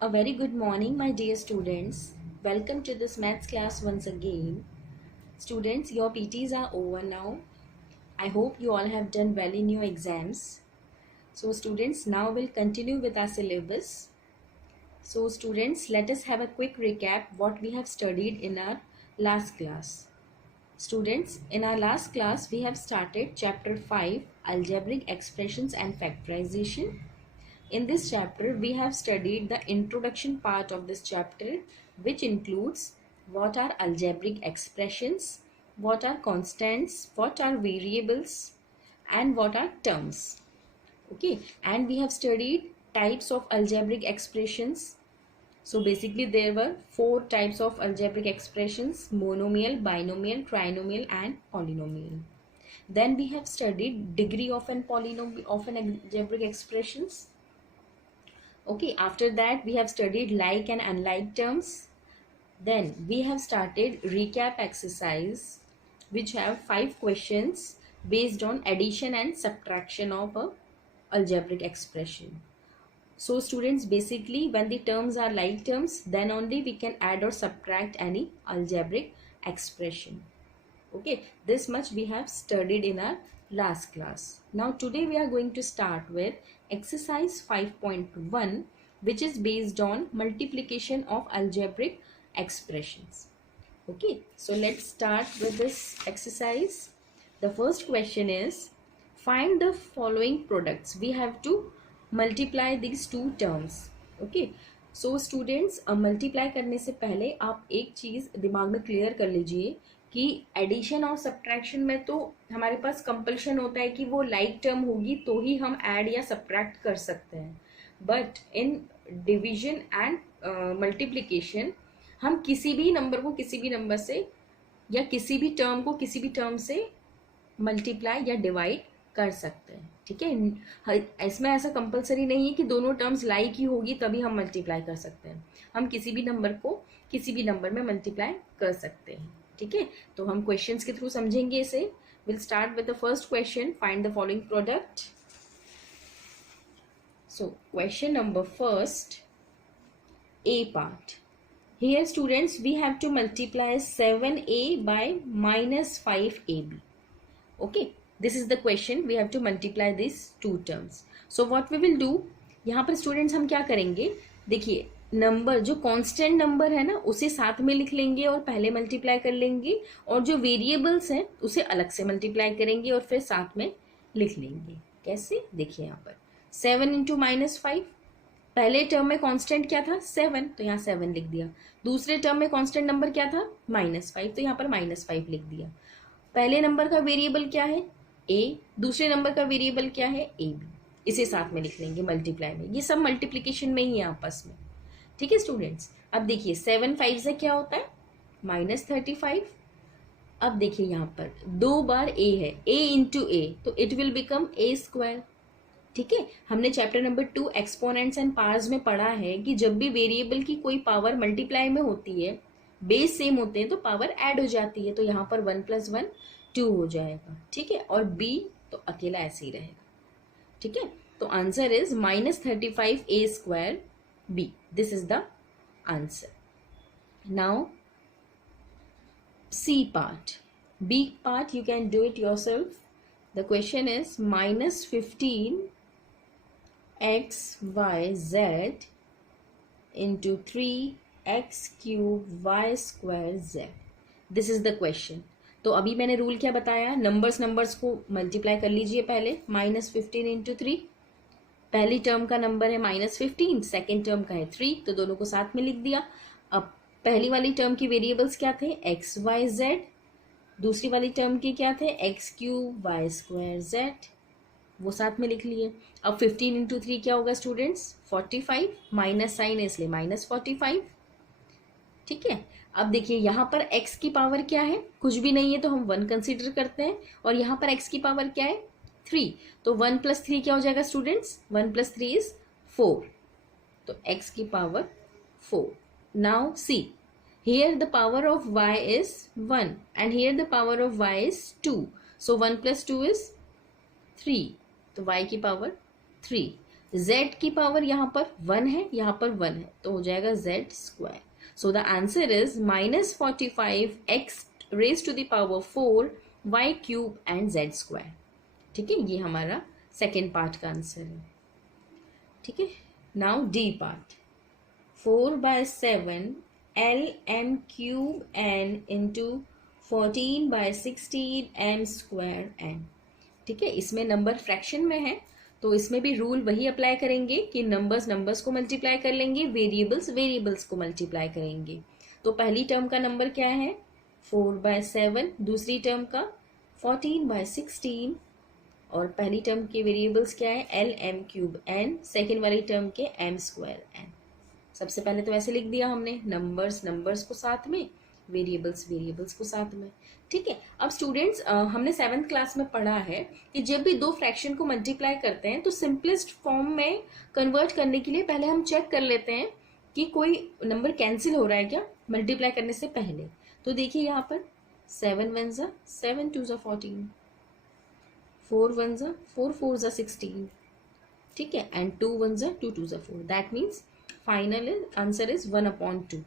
A very good morning, my dear students. Welcome to this maths class once again. Students, your PTs are over now. I hope you all have done well in your exams. So, students, now we'll continue with our syllabus. So, students, let us have a quick recap what we have studied in our last class. Students, in our last class, we have started chapter 5, Algebraic Expressions and Factorization. In this chapter, we have studied the introduction part of this chapter, which includes what are algebraic expressions, what are constants, what are variables, and what are terms. Okay, and we have studied types of algebraic expressions. So basically, there were 4 types of algebraic expressions: monomial, binomial, trinomial, and polynomial. Then we have studied degree of an polynomial of an algebraic expressions. Okay, after that we have studied like and unlike terms. Then we have started recap exercise, which have 5 questions based on addition and subtraction of a algebraic expression. So students, basically when the terms are like terms, then only we can add or subtract any algebraic expression. Okay, this much we have studied in our last class. Now today we are going to start with exercise 5.1, which is based on multiplication of algebraic expressions. Okay, so let's start with this exercise. The first question is, find the following products. We have to multiply these two terms. Okay, so students, multiply करने से पहले आप एक चीज़ दिमाग में clear कर लीजिए कि एडिशन और सब्ट्रैक्शन में तो हमारे पास कंपल्शन होता है कि वो लाइक टर्म होगी तो ही हम ऐड या सब्ट्रैक्ट कर सकते हैं. But in division and multiplication हम किसी भी नंबर को किसी भी नंबर से या किसी भी टर्म को किसी भी टर्म से मल्टीप्लाई या डिवाइड कर सकते हैं. ठीक है, इसमें ऐसा कंपलसरी नहीं है कि दोनों टर्म्स लाइक ही होगी तभी हम मल्टीप्लाई कर सकते हैं. हम किसी भी नंबर को किसी भी नंबर में मल्टीप्लाई कर सकते हैं. ठीक है, तो हम क्वेश्चंस के थ्रू समझेंगे इसे. Will start with the first question, find the following product. So question number first, A part. Here students, we have to multiply 7a by minus 5ab. Okay, this is the question. We have to multiply these two terms. So what we will do, यहाँ पर students हम क्या करेंगे, देखिए number जो constant number है ना उसे साथ में लिख लेंगे और पहले मल्टीप्लाई कर लेंगे, और जो वेरिएबल्स हैं उसे अलग से मल्टीप्लाई करेंगे और फिर साथ में लिख लेंगे. कैसे, देखिए यहाँ पर 7 इंटू माइनस 5. पहले टर्म में कांस्टेंट क्या था, 7, तो यहाँ 7 लिख दिया. दूसरे टर्म में कांस्टेंट नंबर क्या था, -5, तो यहाँ पर -5 लिख दिया. पहले नंबर का वेरिएबल क्या है, a. दूसरे नंबर का वेरिएबल क्या है, ab. इसे साथ में लिख लेंगे मल्टीप्लाई में. ये सब मल्टीप्लिकेशन में ही है आपस में. ठीक है स्टूडेंट्स, अब देखिए 7 5 से क्या होता है, -35. अब देखिए यहाँ पर 2 बार a है, a इंटू a, तो it will become a square. ठीक है, हमने chapter number 2 exponents and powers में पढ़ा है कि जब भी वेरिएबल की कोई पावर मल्टीप्लाई में होती है, बेस सेम होते हैं तो पावर ऐड हो जाती है. तो यहाँ पर 1 + 1 2 हो जाएगा. ठीक है, और b तो अकेला ऐसे ही रहेगा. ठीक है, तो answer is -35a square b. This is the answer. Now c part. b part you can do it yourself. The question is -15 x y z into 3x cube y square z. This is the question. तो अभी मैंने rule क्या बताया, numbers को multiply कर लीजिए पहले. -15 into 3, पहली टर्म का नंबर है -15, सेकेंड टर्म का है 3, तो दोनों को साथ में लिख दिया. अब पहली वाली टर्म की वेरिएबल्स क्या थे, x y z. दूसरी वाली टर्म के क्या थे, x cube y square z, वो साथ में लिख लिए. अब 15 इंटू 3 क्या होगा स्टूडेंट्स, 45, माइनस साइन है इसलिए -45. ठीक है, अब देखिए यहाँ पर x की पावर क्या है, कुछ भी नहीं है तो हम 1 कंसिडर करते हैं, और यहाँ पर x की पावर क्या है, 3, तो 1 + 3 क्या हो जाएगा स्टूडेंट्स, 1 + 3 इज 4, तो x की power 4. Now see, here the power of y is 1 and here the power of y is 2. So 1 + 2 is 3. तो y की पावर 3. z की पावर यहाँ पर 1 है, यहाँ पर 1 है, तो हो जाएगा z square. So the answer is -45x raise to the power 4 y cube and z square. ठीक है, ये हमारा सेकेंड पार्ट का आंसर है. ठीक है, now D part. 4/7 L m cube n into 14/16 m square n. ठीक है, इसमें नंबर फ्रैक्शन में है, तो इसमें भी रूल वही अप्लाई करेंगे कि नंबर्स को मल्टीप्लाई कर लेंगे, वेरिएबल्स को मल्टीप्लाई करेंगे. तो पहली टर्म का नंबर क्या है 4/7, दूसरी टर्म का 14/16, और पहली टर्म के वेरिएबल्स क्या है L M cube N, second वाली टर्म के एम स्क्वायर एन. सबसे पहले तो ऐसे लिख दिया हमने, नंबर्स को साथ में, वेरिएबल्स को साथ में. ठीक है, अब स्टूडेंट्स हमने 7th क्लास में पढ़ा है कि जब भी दो फ्रैक्शन को मल्टीप्लाई करते हैं तो सिंपलेस्ट फॉर्म में कन्वर्ट करने के लिए पहले हम चेक कर लेते हैं कि कोई नंबर कैंसिल हो रहा है क्या मल्टीप्लाई करने से पहले. तो देखिए यहाँ पर 7 1 7 2 14, 4 1 4 4 16. ठीक है, and 2 1 2 2 4. That means final answer is 1/2.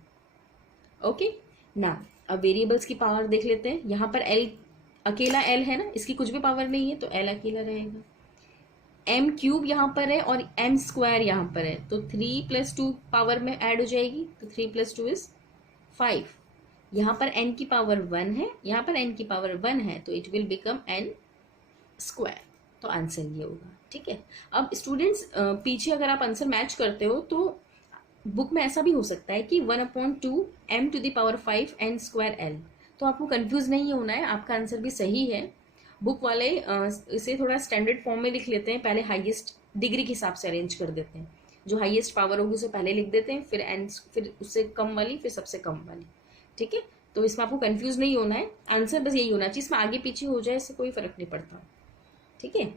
Okay, ना अब वेरिएबल्स की पावर देख लेते हैं. यहाँ पर एल अकेला एल है ना, इसकी कुछ भी पावर नहीं है तो एल अकेला रहेगा. एम क्यूब यहाँ पर है और एम स्क्वायर यहाँ पर है, तो 3 + 2 पावर में ऐड हो जाएगी, तो 3 + 2 इज 5. यहाँ पर n की पावर 1 है, यहाँ पर n की पावर 1 है, तो it will become n square. तो आंसर ये होगा. ठीक है, अब स्टूडेंट्स पीछे अगर आप आंसर मैच करते हो तो बुक में ऐसा भी हो सकता है कि 1/2 m⁵ n स्क्वायर l. तो आपको कंफ्यूज नहीं होना है, आपका आंसर भी सही है. बुक वाले इसे थोड़ा स्टैंडर्ड फॉर्म में लिख लेते हैं, पहले हाईएस्ट डिग्री के हिसाब से अरेंज कर देते हैं. जो हाईएस्ट पावर होगी उसे पहले लिख देते हैं, फिर n, फिर उससे कम वाली, फिर सबसे कम वाली. ठीक है, तो इसमें आपको कंफ्यूज नहीं होना है, आंसर बस यही होना चाहिए, इसमें आगे पीछे हो जाए इससे कोई फर्क नहीं पड़ता. ठीक है,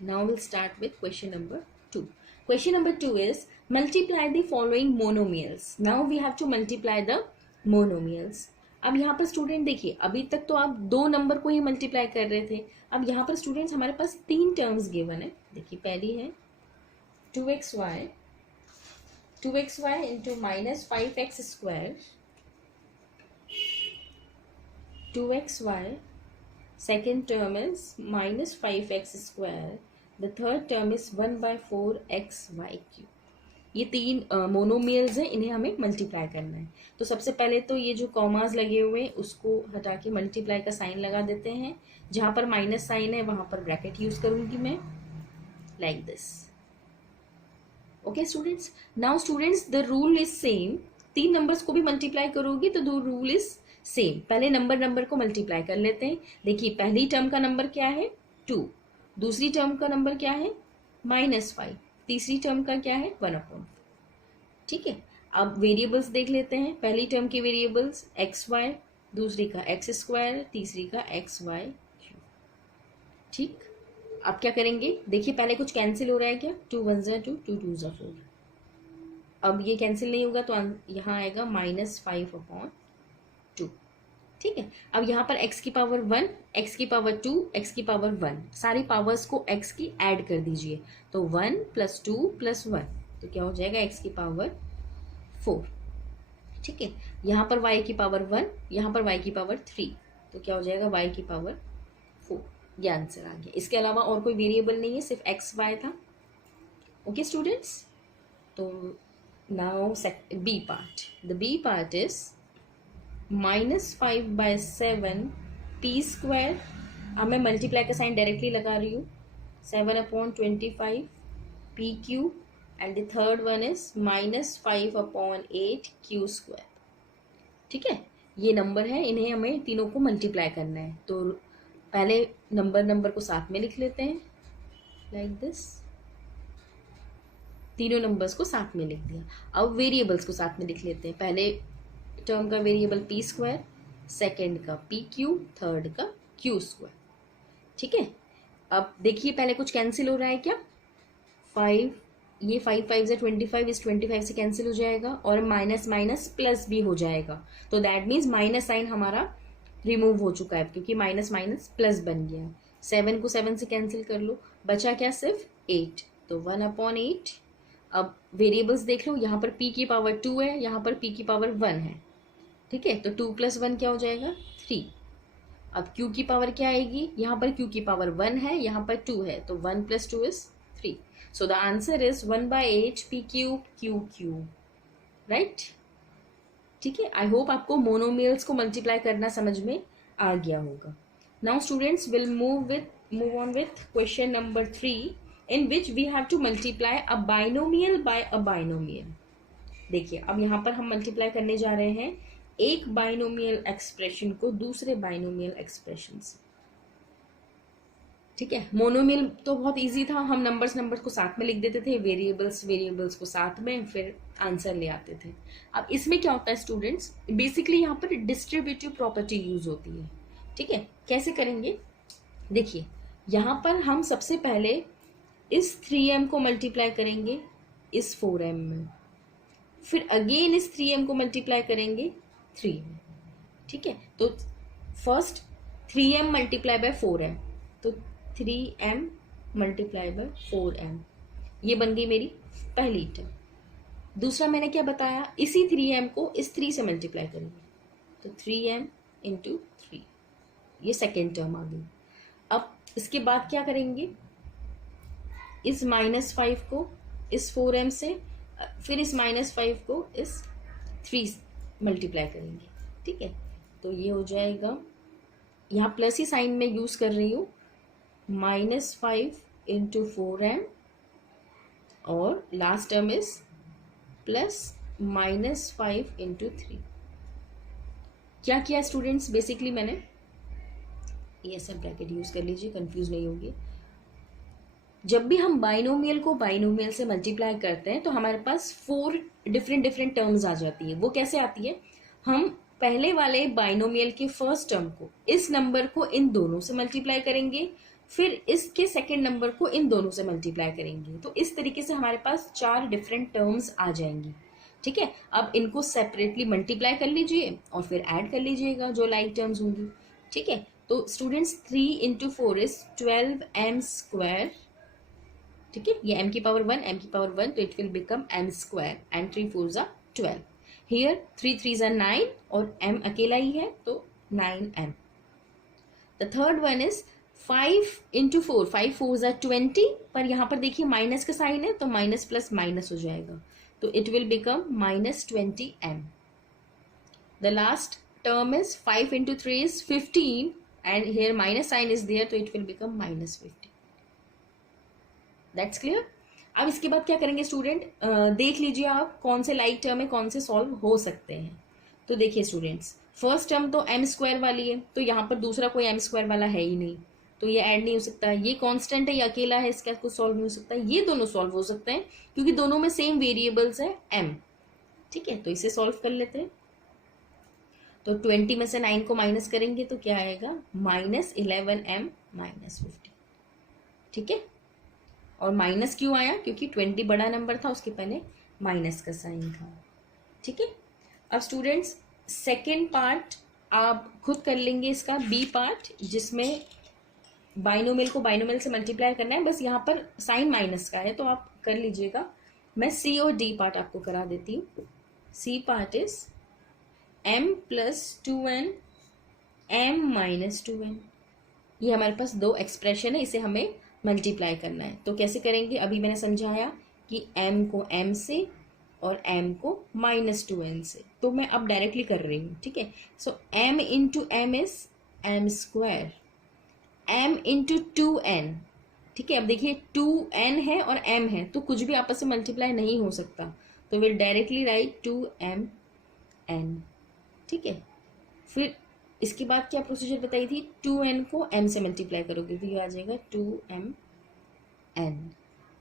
now will start with question number 2. Question number 2 is multiply the following monomials. Now we have to multiply the monomials. अब यहाँ पर स्टूडेंट देखिए, अभी तक तो आप दो नंबर को ही मल्टीप्लाई कर रहे थे. अब यहाँ पर स्टूडेंट्स हमारे पास 3 टर्म्स गिवन है. देखिए पहली है 2xy into -5x square, 2xy. Second term is -5x square. The third term is 1/4xy cube. ये 3 मोनोमियल्स हैं, इन्हें हमें मल्टीप्लाई करना है. तो सबसे पहले तो ये जो कॉमास लगे हुए हैं उसको हटा के मल्टीप्लाई का साइन लगा देते हैं. जहाँ पर माइनस साइन है वहाँ पर ब्रैकेट यूज करूँगी मैं, like this. Okay students, now students the rule is same. 3 numbers को भी मल्टीप्लाई करोगे तो दो रूल इज सेम. पहले नंबर को मल्टीप्लाई कर लेते हैं. देखिए पहली टर्म का नंबर क्या है 2, दूसरी टर्म का नंबर क्या है -5, तीसरी टर्म का क्या है 1/4. ठीक है, अब वेरिएबल्स देख लेते हैं. पहली टर्म के वेरिएबल्स xy, दूसरी का x स्क्वायर, तीसरी का xy क्यूब. ठीक, अब क्या करेंगे, देखिए पहले कुछ कैंसिल हो रहा है क्या, 2 1 2 2 2 4. अब ये कैंसिल नहीं होगा तो यहाँ आएगा -5/2. ठीक है, अब यहाँ पर x की पावर 1, x की पावर 2, x की पावर 1, सारी पावर्स को x की ऐड कर दीजिए. तो 1 + 2 + 1, तो क्या हो जाएगा x की पावर 4. ठीक है, यहाँ पर y की पावर 1, यहाँ पर y की पावर 3, तो क्या हो जाएगा y की पावर 4. ये आंसर आ गया. इसके अलावा और कोई वेरिएबल नहीं है, सिर्फ x y था. ओके स्टूडेंट्स, तो now B part. The B part is -5/7 p square. अब मैं मल्टीप्लाई का साइन डायरेक्टली लगा रही हूँ. 7/25 p cube, and the third one is -5/8 q square. ठीक है, ये नंबर है, इन्हें हमें तीनों को मल्टीप्लाई करना है. तो पहले नंबर को साथ में लिख लेते हैं, लाइक दिस. तीनों नंबर्स को साथ में लिख दिया. अब वेरिएबल्स को साथ में लिख लेते हैं. पहले टर्म का वेरिएबल p स्क्वायर, सेकेंड का p क्यूब, थर्ड का q स्क्वायर. ठीक है, अब देखिए पहले कुछ कैंसिल हो रहा है क्या, 5, ये 5 5 से 25, इस 25 से कैंसिल हो जाएगा, और माइनस माइनस प्लस भी हो जाएगा. तो दैट मीन्स माइनस साइन हमारा रिमूव हो चुका है, क्योंकि माइनस माइनस प्लस बन गया. 7 को 7 से कैंसिल कर लो, बचा क्या सिर्फ 8. तो 1/8। अब वेरिएबल्स देख लो, यहाँ पर p की पावर 2 है, यहाँ पर p की पावर 1 है, ठीक है। तो 2 + 1 क्या हो जाएगा 3। अब q की पावर क्या आएगी, यहाँ पर q की पावर 1 है, यहाँ पर 2 है, तो 1 + 2 = 3। सो the answer is 1/8 p³ q³, right. ठीक है, आई होप आपको मोनोमियल्स को मल्टीप्लाई करना समझ में आ गया होगा। Now students will move on with question number 3 in which we have to multiply a binomial by a binomial। देखिए अब यहाँ पर हम मल्टीप्लाई करने जा रहे हैं एक बाइनोमियल एक्सप्रेशन को दूसरे बाइनोमियल एक्सप्रेशन से, ठीक है। मोनोमियल तो बहुत इजी था, हम नंबर्स को साथ में लिख देते थे, वेरिएबल्स को साथ में, फिर आंसर ले आते थे। अब इसमें क्या होता है स्टूडेंट्स, बेसिकली यहाँ पर डिस्ट्रीब्यूटिव प्रॉपर्टी यूज होती है, ठीक है। कैसे करेंगे, देखिए यहाँ पर हम सबसे पहले इस 3m को मल्टीप्लाई करेंगे इस 4m में, फिर अगेन इस 3m को मल्टीप्लाई करेंगे 3 में, ठीक है। तो first 3m multiply by 4m, तो 3m मल्टीप्लाई बाय 4m, ये बन गई मेरी पहली टर्म। दूसरा मैंने क्या बताया, इसी 3m को इस 3 से मल्टीप्लाई करेंगे, तो 3m × 3, ये सेकेंड टर्म आ गई। अब इसके बाद क्या करेंगे, इस -5 को इस 4m से, फिर इस -5 को इस 3 मल्टीप्लाई करेंगे, ठीक है। तो ये हो जाएगा, यहाँ प्लस ही साइन में यूज कर रही हूँ, -5 × 4m, और लास्ट टर्म इज +-5 × 3। क्या किया स्टूडेंट्स, बेसिकली मैंने ये सब ब्रैकेट यूज कर लीजिए, कंफ्यूज नहीं होगी। जब भी हम बाइनोमियल को बाइनोमियल से मल्टीप्लाई करते हैं तो हमारे पास 4 डिफरेंट टर्म्स आ जाती है। वो कैसे आती है, हम पहले वाले बाइनोमियल के फर्स्ट टर्म को इस नंबर को इन दोनों से मल्टीप्लाई करेंगे, फिर इसके सेकेंड नंबर को इन दोनों से मल्टीप्लाई करेंगे, तो इस तरीके से हमारे पास 4 डिफरेंट टर्म्स आ जाएंगी, ठीक है। अब इनको सेपरेटली मल्टीप्लाई कर लीजिए और फिर ऐड कर लीजिएगा जो लाइक टर्म्स होंगी, ठीक है। तो स्टूडेंट्स 3 × 4 = 12m², ठीक है। ये m की पावर 1, तो it will become m² and 3 × 4 = 12। Here 3 × 3 = 9 और m अकेला ही है, तो 9m। The third one is 5 × 4, 5 × 4 = 20, पर यहाँ पर देखिए माइनस का साइन है, तो माइनस प्लस माइनस हो जाएगा, तो it will become -20m। The last term is 5 × 3 is 15, and here minus sign is there, तो it will become -50। That's clear। अब इसके बाद क्या करेंगे स्टूडेंट, देख लीजिए आप कौन से लाइक टर्म है, कौन से सॉल्व हो सकते हैं। तो देखिए स्टूडेंट्स, फर्स्ट टर्म तो m² वाली है, तो यहाँ पर दूसरा कोई m² वाला है ही नहीं, तो ये ऐड नहीं हो सकता। ये कांस्टेंट है, ये अकेला है, इसका कुछ सॉल्व नहीं हो सकता। ये दोनों सॉल्व हो सकते हैं क्योंकि दोनों में सेम वेरिएबल्स है m, ठीक है। तो इसे सॉल्व कर लेते हैं। तो 20 में से 9 को माइनस करेंगे तो क्या आएगा, -11m -50, ठीक है। और माइनस क्यों आया, क्योंकि 20 बड़ा नंबर था, उसके पहले माइनस का साइन था, ठीक है। अब स्टूडेंट्स सेकेंड पार्ट आप खुद कर लेंगे, इसका बी पार्ट, जिसमें बाइनोमियल को बाइनोमियल से मल्टीप्लाई करना है, बस यहाँ पर साइन माइनस का है, तो आप कर लीजिएगा। मैं सी और डी पार्ट आपको करा देती हूँ। C part is m + 2n m - 2n, ये हमारे पास दो एक्सप्रेशन है, इसे हमें मल्टीप्लाई करना है। तो कैसे करेंगे, अभी मैंने समझाया कि m को m से और m को -2n से, तो मैं अब डायरेक्टली कर रही हूँ, ठीक है। सो m × m is m², m × 2n, ठीक है। अब देखिए 2n है और m है, तो कुछ भी आपस में मल्टीप्लाई नहीं हो सकता, तो विल डायरेक्टली राइट 2mn, ठीक है। फिर इसके बाद क्या प्रोसीजर बताई थी, 2n को m से मल्टीप्लाई करोगे तो ये आ जाएगा 2mn,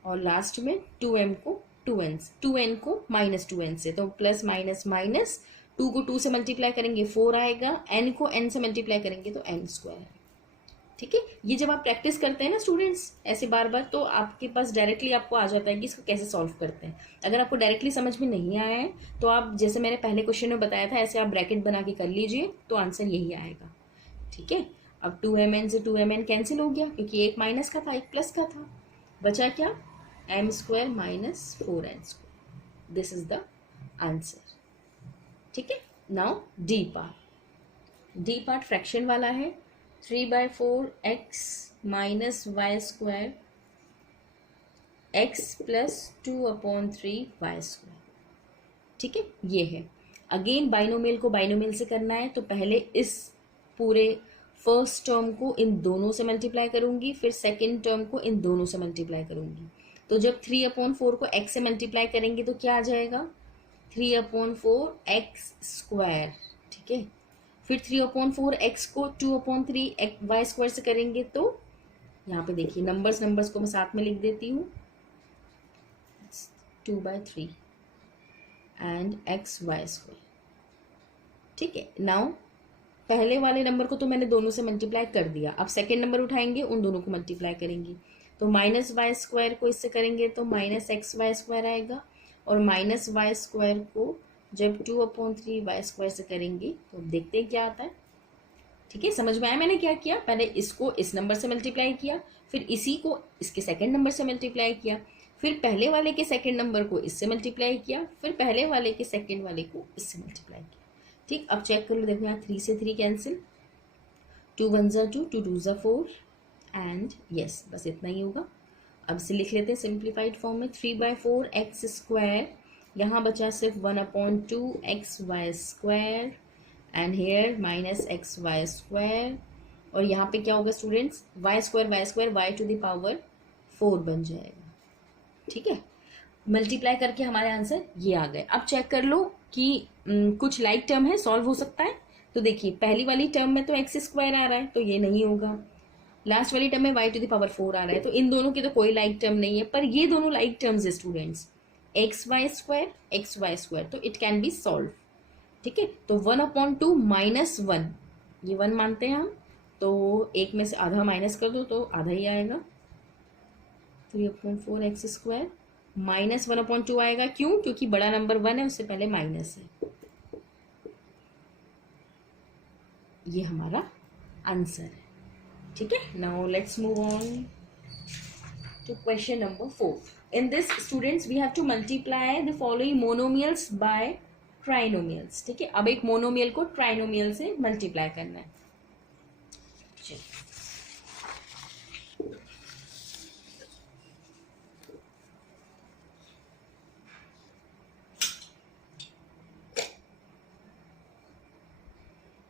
और लास्ट में 2m को 2n को -2n से, तो प्लस माइनस माइनस, 2 को 2 से मल्टीप्लाई करेंगे 4 आएगा, n को n से मल्टीप्लाई करेंगे तो n², ठीक है। ये जब आप प्रैक्टिस करते हैं ना स्टूडेंट्स ऐसे बार बार, तो आपके पास डायरेक्टली आपको आ जाता है कि इसको कैसे सॉल्व करते हैं। अगर आपको डायरेक्टली समझ में नहीं आया है तो आप, जैसे मैंने पहले क्वेश्चन में बताया था, ऐसे आप ब्रैकेट बना के कर लीजिए, तो आंसर यही आएगा, ठीक है। अब 2mn से 2mn कैंसिल हो गया, क्योंकि एक माइनस का था एक प्लस का था, बचा क्या M square minus 4n square. This is the answer. ठीक है. नाउ डी पार्ट फ्रैक्शन वाला है. 3/4 x minus Y square x plus 2/3 y square. ठीक है, ये है. अगेन बाइनोमियल को बाइनोमियल से करना है, तो पहले इस पूरे फर्स्ट टर्म को इन दोनों से मल्टीप्लाई करूंगी, फिर सेकेंड टर्म को इन दोनों से मल्टीप्लाई करूंगी. तो जब 3/4 को x से मल्टीप्लाई करेंगे तो क्या आ जाएगा? 3/4 x स्क्वायर. ठीक है. फिर 3/4 x को 2/3 y स्क्वायर से करेंगे तो यहाँ पे देखिए नंबर्स को मैं साथ में लिख देती हूँ. 2/3 एंड एक्स वाई स्क्वायर. ठीक है. नाउ पहले वाले नंबर को तो मैंने दोनों से मल्टीप्लाई कर दिया. अब सेकेंड नंबर उठाएंगे, उन दोनों को मल्टीप्लाई करेंगे. तो माइनस वाई स्क्वायर को इससे करेंगे तो माइनस एक्स वाई स्क्वायर आएगा, और माइनस वाई स्क्वायर को जब 2/3 वाई स्क्वायर से करेंगे तो देखते हैं क्या आता है. ठीक है, समझ में आया मैंने क्या किया? पहले इसको इस नंबर से मल्टीप्लाई किया, फिर इसी को इसके सेकेंड नंबर से मल्टीप्लाई किया, फिर पहले वाले के सेकेंड नंबर को इससे मल्टीप्लाई किया, फिर पहले वाले के सेकेंड वाले को इससे मल्टीप्लाई किया. ठीक. अब चेक कर लो. देखो यहाँ 3 से 3 कैंसिल, 2 1 ज़ा 2, 2 2 ज़ा 4 एंड यस, बस इतना ही होगा. अब इसे लिख लेते हैं सिंप्लीफाइड फॉर्म में. 3/4 एक्स स्क्वायर, यहाँ बचा सिर्फ 1/2 X Y square and here minus X Y square. और यहाँ पे क्या होगा students? Y square Y to the power 4 बन जाएगा. ठीक है. मल्टीप्लाई करके हमारे आंसर ये आ गए. अब चेक कर लो कि कुछ लाइक टर्म है, सॉल्व हो सकता है. तो देखिए पहली वाली टर्म में तो एक्स स्क्वायर आ रहा है, तो ये नहीं होगा. लास्ट वाली टर्म में वाई टू द पावर 4 आ रहा है, तो इन दोनों की तो कोई लाइक टर्म नहीं है. पर ये दोनों लाइक टर्म्स है स्टूडेंट्स, एक्स वाई स्क्वायर, तो इट कैन बी सॉल्व. ठीक है. तो 1/2 माइनस 1, ये 1 मानते हैं हम, तो एक में से आधा माइनस कर दो तो आधा ही आएगा. 3/4 एक्स स्क्वायर माइनस 1/2 आएगा. क्यों? क्योंकि बड़ा नंबर 1 है, उससे पहले माइनस है. ये हमारा आंसर है. ठीक है. Now let's move on to question number 4. In this students we have to multiply the following monomials by trinomials. ठीक है. अब एक मोनोमियल को ट्राइनोमियल से मल्टीप्लाई करना है.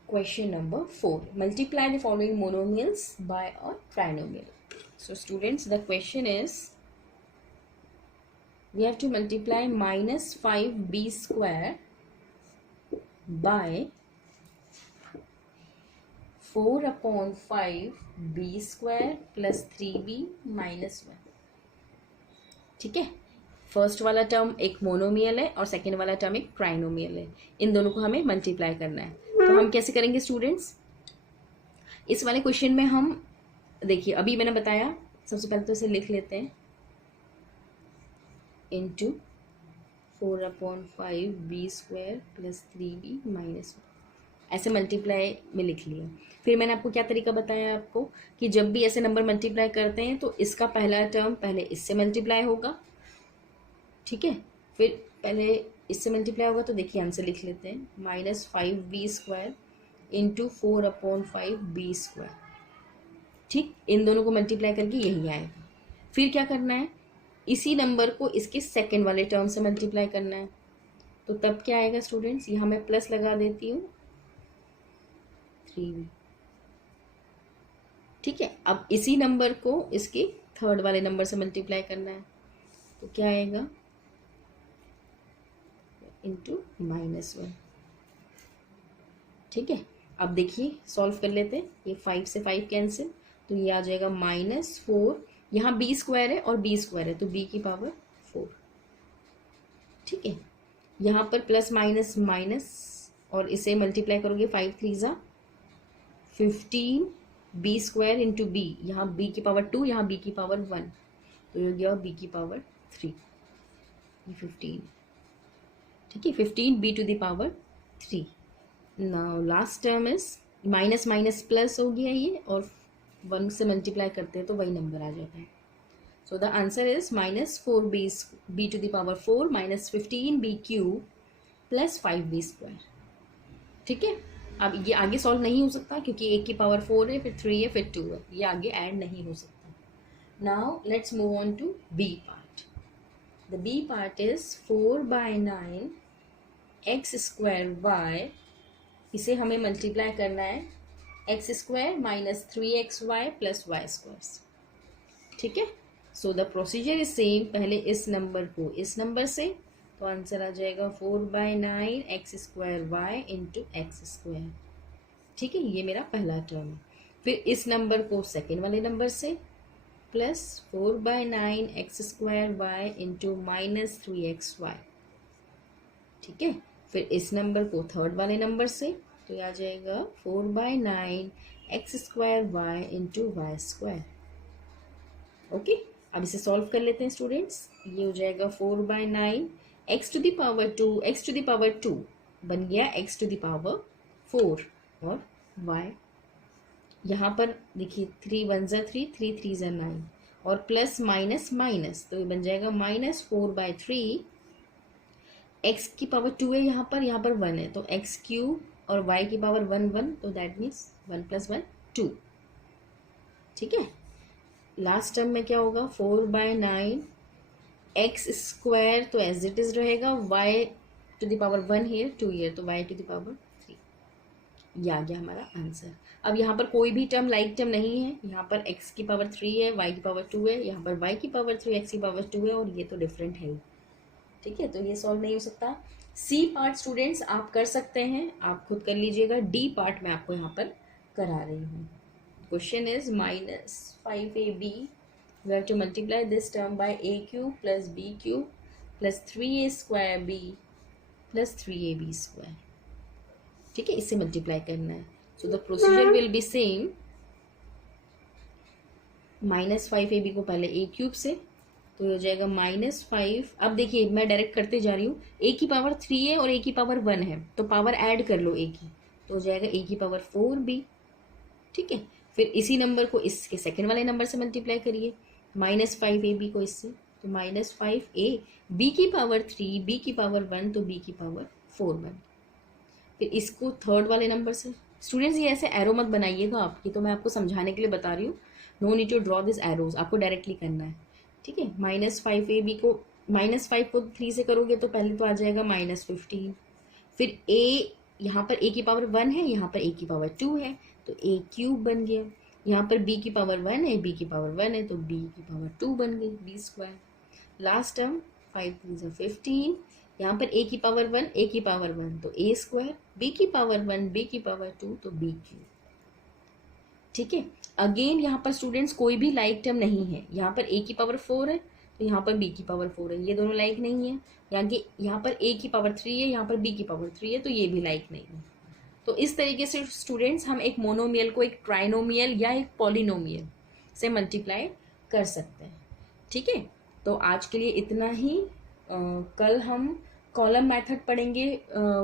Question number 4. Multiply the following monomials by a trinomial. So students, the question is, we have to multiply minus 5b square by 4/5b square plus 3b minus 1. ठीक है. फर्स्ट वाला term एक monomial है और second वाला term एक trinomial है. इन दोनों को हमें मल्टीप्लाई करना है. तो हम कैसे करेंगे स्टूडेंट्स? इस वाले क्वेश्चन में हम देखिए, अभी मैंने बताया, सबसे पहले तो इसे लिख लेते हैं into 4/5b square plus 3b minus 1. ऐसे मल्टीप्लाई में लिख लिया. फिर मैंने आपको क्या तरीका बताया आपको कि जब भी ऐसे नंबर मल्टीप्लाई करते हैं तो इसका पहला टर्म पहले इससे मल्टीप्लाई होगा. ठीक है. फिर पहले इससे मल्टीप्लाई होगा, तो देखिए आंसर लिख लेते हैं. -5b square into 4/5b square. ठीक. इन दोनों को मल्टीप्लाई करके यही आएगा. फिर क्या करना है? इसी नंबर को इसके सेकंड वाले टर्म से मल्टीप्लाई करना है. तो तब क्या आएगा स्टूडेंट्स? यहाँ मैं प्लस लगा देती हूँ 3b. ठीक है. अब इसी नंबर को इसके थर्ड वाले नंबर से मल्टीप्लाई करना है, तो क्या आएगा? इंटू -1. ठीक है. अब देखिए सॉल्व कर लेते हैं. ये 5 से 5 कैंसिल, तो ये आ जाएगा -4. यहाँ b स्क्वायर है और b स्क्वायर है, तो b की पावर 4. ठीक है. यहाँ पर प्लस माइनस माइनस, और इसे मल्टीप्लाई करोगे 5 3 ज़ा 15 b स्क्वायर इंटू b. यहाँ b की पावर 2, यहाँ b की पावर 1, तो ये हो गया b की पावर 3. ये 15. ठीक है. 15b to the power 3. Now last term is minus minus plus हो गया ये, और 1 से मल्टीप्लाई करते हैं तो वही नंबर आ जाता है. So the answer is minus 4b to the power 4 minus 15b cube plus 5b square. ठीक है, अब ये आगे सॉल्व नहीं हो सकता क्योंकि एक की पावर 4 है, फिर 3 है, फिर 2 है, ये आगे ऐड नहीं हो सकता. Now let's move on to B part. The B part is 4/9 X square Y. इसे हमें मल्टीप्लाई करना है X square minus 3xy plus Y square. ठीक है, so the procedure is same. पहले इस नंबर को इस नंबर से, तो आंसर आ जाएगा 4/9 X square Y into X square. ठीक है, ये मेरा पहला टर्म. फिर इस नंबर को सेकेंड वाले नंबर से plus 4/9 X square Y into minus 3xy. ठीक है, फिर इस नंबर को थर्ड वाले नंबर से, तो आ जाएगा 4/9 X square Y into Y square. Okay, अब इसे सॉल्व कर लेते हैं स्टूडेंट्स. ये हो जाएगा 4/9 X to the power 2, X to the power 2 बन गया एक्स टू द पावर 4 और y यहाँ पर देखिए 3 1 ज़ा 3, 3 3 ज़ा 9 और प्लस माइनस माइनस, तो ये बन जाएगा माइनस 4/3. x की पावर 2 है, यहाँ पर 1 है, तो x क्यूब और y की पावर 1 1, तो दैट मीन्स 1 + 1 2. ठीक है, लास्ट टर्म में क्या होगा 4/9 एक्स स्क्वायर, तो एज इट इज रहेगा y to the power 1 here, 2 here, तो y टू द पावर 3. ये आ गया हमारा आंसर. अब यहाँ पर कोई भी टर्म लाइक टर्म नहीं है. यहाँ पर x की पावर 3 है, y की पावर 2 है, यहाँ पर y की पावर 3 x की पावर 2 है, और ये तो डिफरेंट है ही. ठीक है, तो ये सॉल्व नहीं हो सकता. सी पार्ट स्टूडेंट्स आप कर सकते हैं, आप खुद कर लीजिएगा. डी पार्ट मैं आपको यहाँ पर करा रही हूँ. Question is minus 5ab. We have to multiply this term by a cube plus b cube plus 3a square b plus 3ab square. ठीक है, इससे मल्टीप्लाई करना है. So the procedure will be same. Minus 5ab को पहले a cube से, तो हो जाएगा -5. अब देखिए मैं डायरेक्ट करते जा रही हूँ. a की पावर 3 है और a की पावर 1 है, तो पावर ऐड कर लो a की, तो हो जाएगा a की पावर 4b. ठीक है, फिर इसी नंबर को इसके सेकेंड वाले नंबर से मल्टीप्लाई करिए. -5ab को इससे, तो -5a b की पावर 3, b की पावर 1, तो b की पावर 4 1. फिर इसको थर्ड वाले नंबर से. स्टूडेंट्स ये ऐसे एरो मत बनाइएगा आप, ये तो मैं आपको समझाने के लिए बता रही हूँ. No need to draw this arrows, आपको डायरेक्टली करना है. ठीक है, -5ab को -5 को 3 से करोगे तो पहले तो आ जाएगा -15. फिर a, यहाँ पर a की पावर 1 है, यहाँ पर a की पावर 2 है, तो a क्यूब बन गया. यहाँ पर b की पावर 1 है, b की पावर 1 है, तो b की पावर 2 बन गई, b स्क्वायर. लास्ट टर्म 5 3 ज़ा 15. यहाँ पर a की पावर 1, a की पावर 1, तो a स्क्वायर, b की पावर 1, b की पावर 2, तो b क्यूब. ठीक है, अगेन यहाँ पर स्टूडेंट्स कोई भी लाइक टर्म नहीं है. यहाँ पर a की पावर 4 है, तो यहाँ पर b की पावर 4 है, ये दोनों लाइक नहीं है. यहाँ पर a की पावर 3 है, यहाँ पर b की पावर 3 है, तो ये भी लाइक नहीं है. तो इस तरीके से स्टूडेंट्स हम एक मोनोमियल को एक ट्राइनोमियल या एक पॉलिनोमियल से मल्टीप्लाई कर सकते हैं. ठीक है, तो आज के लिए इतना ही. कल हम कॉलम मेथड पढ़ेंगे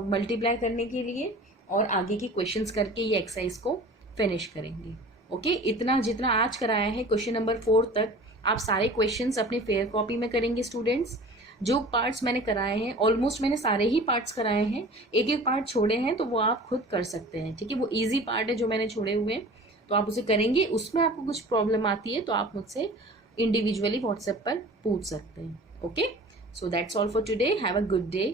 मल्टीप्लाई करने के लिए, और आगे के क्वेश्चंस करके ये एक्सरसाइज को फिनिश करेंगे. ओके, इतना जितना आज कराया है क्वेश्चन नंबर 4 तक आप सारे क्वेश्चंस अपनी फेयर कॉपी में करेंगे स्टूडेंट्स. जो पार्ट्स मैंने कराए हैं ऑलमोस्ट मैंने सारे ही पार्ट्स कराए हैं. एक एक पार्ट छोड़े हैं तो वो आप खुद कर सकते हैं. ठीक है, वो इजी पार्ट है जो मैंने छोड़े हुए हैं, तो आप उसे करेंगे. उसमें आपको कुछ प्रॉब्लम आती है तो आप मुझसे इंडिविजुअली व्हाट्सएप पर पूछ सकते हैं. Okay, so that's all for today. Have a good day.